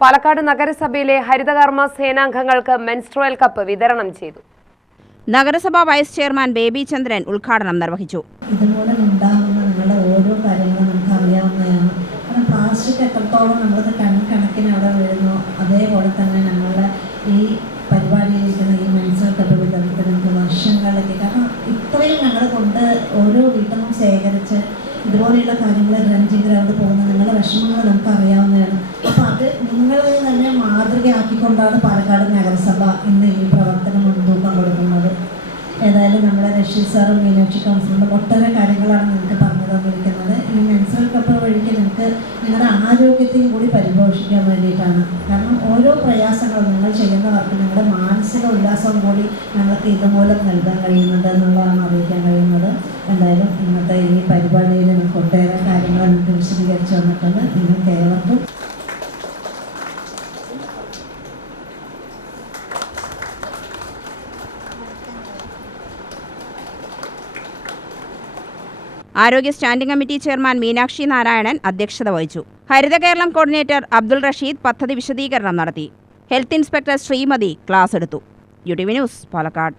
പാലക്കാട് നഗരസഭയിലെ ഹരിതകർമ്മ സേനാംഗങ്ങൾക്ക് menstrual cup വിതരണം ചെയ്തു. നഗരസഭാ വൈസ് ചെയർമാൻ ബേബി ചന്ദ്രൻ ഉദ്ഘാടനം നിർവഹിച്ചു. ഇതുമൂലം ഉണ്ടാകുന്ന നിങ്ങളുടെ ഓരോ കാര്യങ്ങളും നമുക്ക് അറിയാവുന്നതാണ്. പ്ലാസ്റ്റിക് എത്രത്തോളം നമ്മൾക്ക് കണക്കിന് അവിടെ വീഴുന്നു, അതേപോലെ തന്നെ നമ്മളുടെ ഈ പരിപാടിയിലിരിക്കുന്ന ഈ മെൻസ്ട്രുവൽ കപ്പ് വിതരണത്തിന് നമുക്ക് വർഷങ്ങളിലേക്ക്, കാരണം ഇത്രയും ഞങ്ങൾ കൊണ്ട് ഓരോ വീട്ടിൽ നിന്നും ശേഖരിച്ച് ഇതുപോലെയുള്ള കാര്യങ്ങൾ റൺ ചെയ്ത് അവിടെ പോകുന്ന നിങ്ങളുടെ വിഷമങ്ങൾ നമുക്ക് അറിയാവുന്നതാണ്. അപ്പോൾ അത് നിങ്ങൾ തന്നെ മാതൃകയാക്കിക്കൊണ്ടാണ് പാലക്കാട് നഗരസഭ ഇന്ന് ഈ പ്രവർത്തനം മുൻതൂക്കം കൊടുക്കുന്നത്. ഏതായാലും നമ്മുടെ റഷീദ് സാറും മീനാക്ഷി കൗൺസിലറും ഒട്ടേറെ കാര്യങ്ങളാണ് നിങ്ങൾക്ക് പറഞ്ഞു തന്നിരിക്കുന്നത്. ഈ മെൻസ്ട്രുവൽ കപ്പ് വഴിക്ക് നിങ്ങൾക്ക് നിങ്ങളുടെ ആരോഗ്യത്തെയും കൂടി പരിപോഷിക്കാൻ വേണ്ടിയിട്ടാണ്. കാരണം ഓരോ പ്രയാസങ്ങളും നിങ്ങൾ ചെയ്യുന്ന വർക്ക് നിങ്ങളുടെ മാനസിക ഉല്ലാസവും കൂടി ഞങ്ങൾക്ക് ഇതുമൂലം നൽകാൻ കഴിയുന്നുണ്ട് എന്നുള്ളതാണ് അറിയിക്കാൻ കഴിയുന്നത്. എന്തായാലും ഇന്നത്തെ ഈ പരിപാടിയിൽ നമുക്ക് ഒട്ടേറെ കാര്യങ്ങൾ നിങ്ങൾക്ക് വിശദീകരിച്ച് വന്നിട്ടുണ്ട്. നിങ്ങൾക്ക് ഏവർക്കും ആരോഗ്യ standing committee chairman Meenakshi Narayanan അധ്യക്ഷത വഹിച്ചു. ഹരിത കേരളം കോർഡിനേറ്റർ അബ്ദുൾ റഷീദ് പദ്ധതി വിശദീകരണം നടത്തി. ഹെൽത്ത് ഇൻസ്പെക്ടർ ശ്രീമതി ക്ലാസ് എടുത്തു. UTV news, Palakkad.